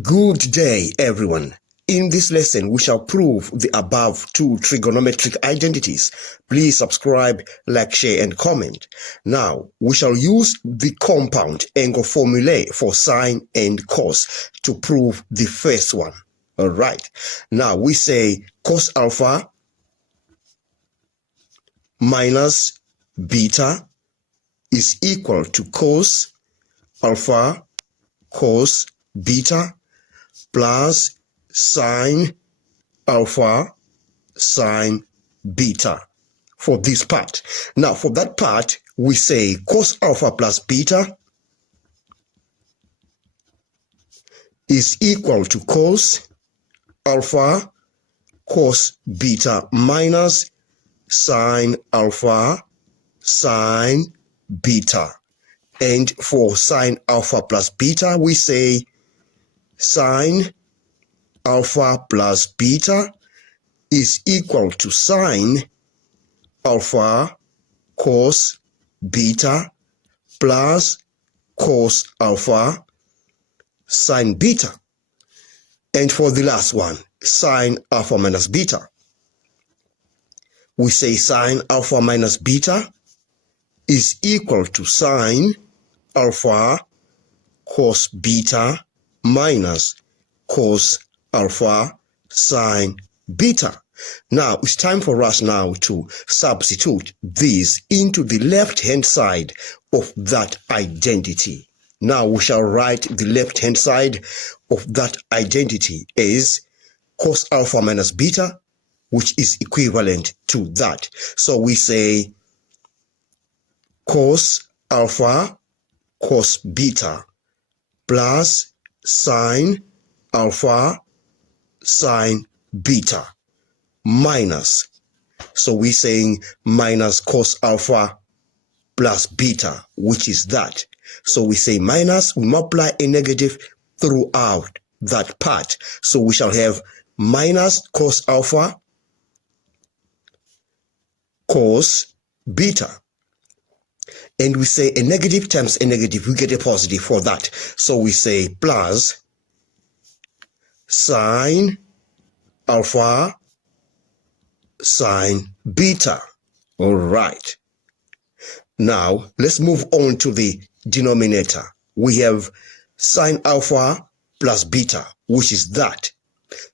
Good day, everyone. In this lesson, we shall prove the above two trigonometric identities. Please subscribe, like, share, and comment. Now, we shall use the compound angle formulae for sine and cos to prove the first one. All right. Now, we say cos alpha minus beta is equal to cos alpha cos beta plus sine alpha sine beta for this part. Now, for that part, we say cos alpha plus beta is equal to cos alpha cos beta minus sine alpha sine beta. And for sine alpha plus beta, we say sine alpha plus beta is equal to sine alpha cos beta plus cos alpha sine beta. And for the last one, sine alpha minus beta, we say sine alpha minus beta is equal to sine alpha cos beta minus cos alpha sine beta. Now, it's time for us now to substitute this into the left-hand side of that identity. Now, we shall write the left-hand side of that identity as cos alpha minus beta, which is equivalent to that. So we say cos alpha cos beta plus sine alpha sine beta minus, so we're saying minus cos alpha plus beta, which is that. So we say minus, we multiply a negative throughout that part. So we shall have minus cos alpha cos beta. And we say a negative times a negative, we get a positive for that. So we say plus sine alpha sine beta. All right. Now, let's move on to the denominator. We have sine alpha plus beta, which is that.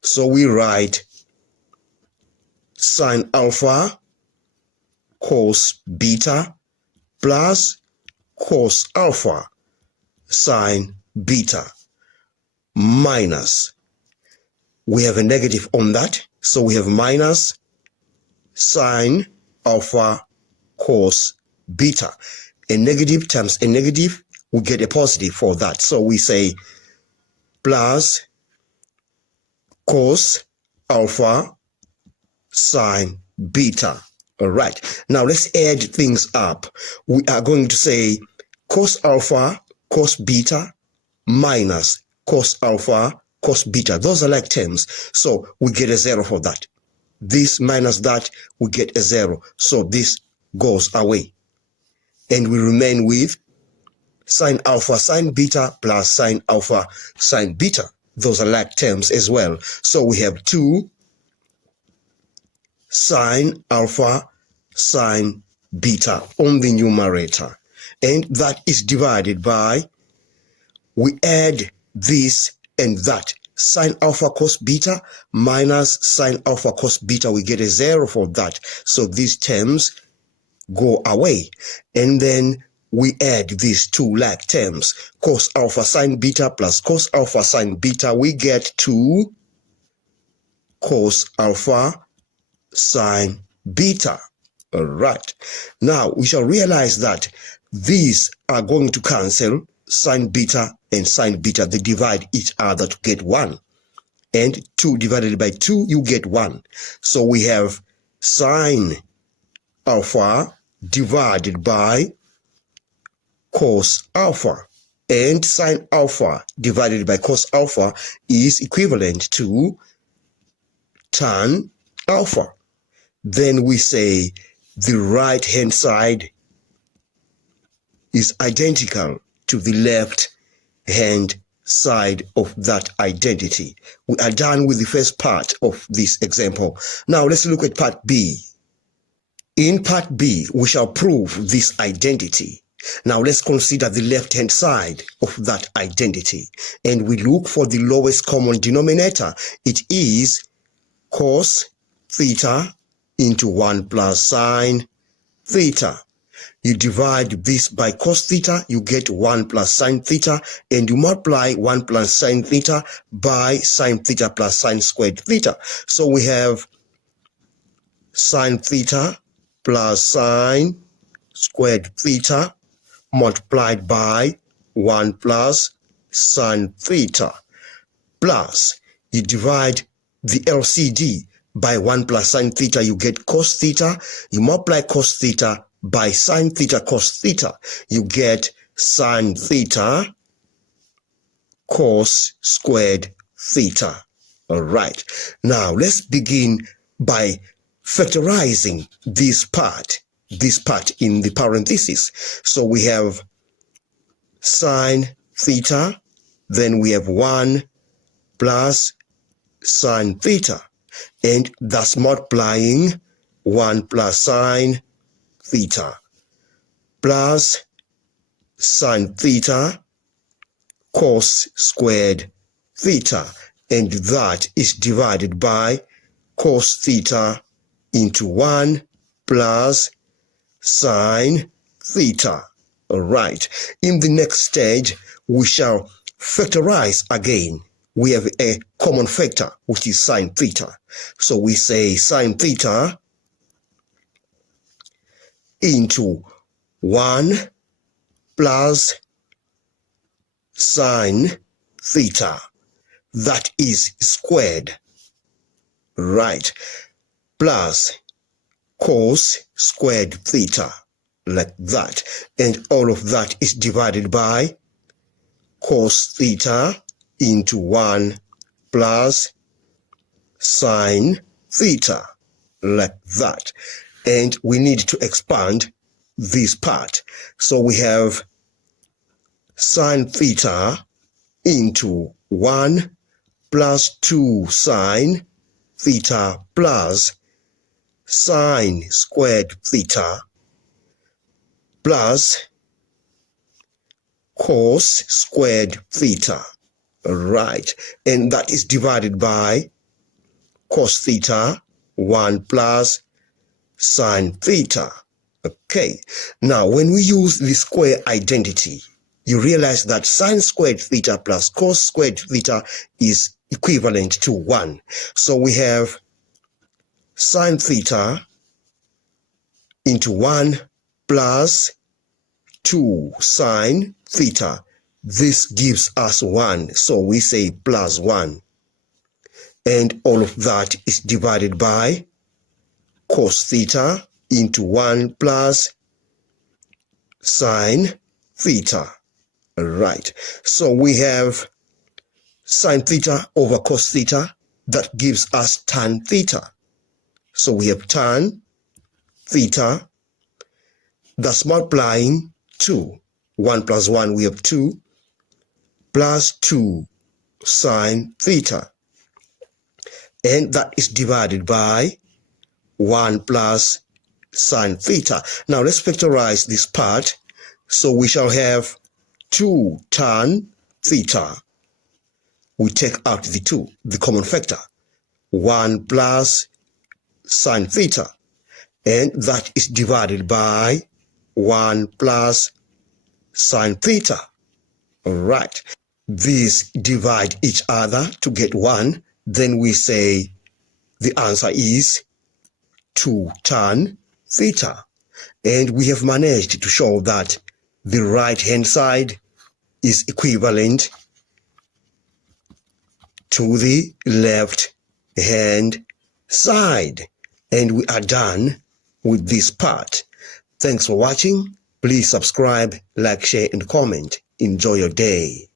So we write sine alpha cos beta plus cos alpha sine beta minus, we have a negative on that, so we have minus sine alpha cos beta. A negative times a negative, we get a positive for that. So we say plus cos alpha sine beta. All right. Now let's add things up. We are going to say cos alpha cos beta minus cos alpha cos beta. Those are like terms. So we get a 0 for that. This minus that, we get a 0. So this goes away. And we remain with sine alpha sine beta plus sine alpha sine beta. Those are like terms as well. So we have 2 sine alpha sine beta on the numerator, and that is divided by, we add this and that, sine alpha cos beta minus sine alpha cos beta, we get a 0 for that. So these terms go away, and then we add these two like terms, cos alpha sine beta plus cos alpha sine beta, we get 2 cos alpha sine beta. All right. Now we shall realize that these are going to cancel, sine beta and sine beta, they divide each other to get 1. And 2 divided by 2, you get 1. So we have sine alpha divided by cos alpha. And sine alpha divided by cos alpha is equivalent to tan alpha. Then we say the right hand side is identical to the left hand side of that identity. We are done with the first part of this example. Now let's look at part B. In part B, we shall prove this identity. Now let's consider the left-hand side of that identity, and we look for the lowest common denominator. It is cos theta into 1 plus sine theta. You divide this by cos theta, you get 1 plus sine theta, and you multiply 1 plus sine theta by sine theta plus sine squared theta. So we have sine theta plus sine squared theta multiplied by 1 plus sine theta, plus you divide the LCD by 1 plus sine theta, you get cos theta. You multiply cos theta by sine theta cos theta, you get sine theta cos squared theta. All right, now let's begin by factorizing this part in the parentheses. So we have sine theta, then we have 1 plus sine theta, and thus multiplying 1 plus sine theta plus sine theta cos squared theta, and that is divided by cos theta into 1 plus sine theta. All right, in the next stage we shall factorize again. We have a common factor, which is sine theta. So we say sine theta into 1 plus sine theta, that is squared, right, plus cos squared theta, like that, and all of that is divided by cos theta into 1 plus sine theta, like that. And we need to expand this part. So we have sine theta into 1 plus 2 sine theta plus sine squared theta plus cos squared theta. Right, and that is divided by cos theta 1 plus sine theta. Okay, now when we use the square identity, you realize that sine squared theta plus cos squared theta is equivalent to 1. So we have sine theta into 1 plus 2 sine theta. This gives us 1, so we say plus 1. And all of that is divided by cos theta into 1 plus sine theta. Right, so we have sine theta over cos theta. That gives us tan theta. So we have tan theta, that's multiplying 2. 1 plus 1, we have 2, plus 2 sine theta. And that is divided by 1 plus sine theta. Now let's factorize this part. So we shall have 2 tan theta. We take out the 2, the common factor. 1 plus sine theta. And that is divided by 1 plus sine theta. All right. These divide each other to get 1. Then we say the answer is 2 tan theta. And we have managed to show that the right-hand side is equivalent to the left-hand side. And we are done with this part. Thanks for watching. Please subscribe, like, share, and comment. Enjoy your day.